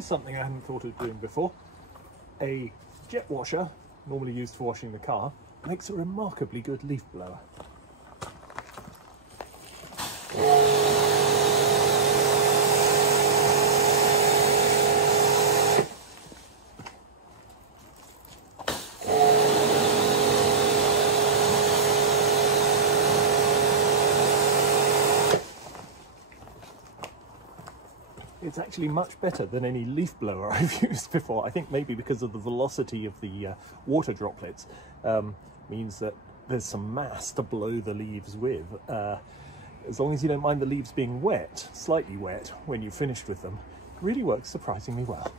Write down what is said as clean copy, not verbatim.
here's something I hadn't thought of doing before. A jet washer, normally used for washing the car, makes a remarkably good leaf blower. It's actually much better than any leaf blower I've used before. I think maybe because of the velocity of the water droplets means that there's some mass to blow the leaves with. As long as you don't mind the leaves being wet, slightly wet, when you've finished with them, it really works surprisingly well.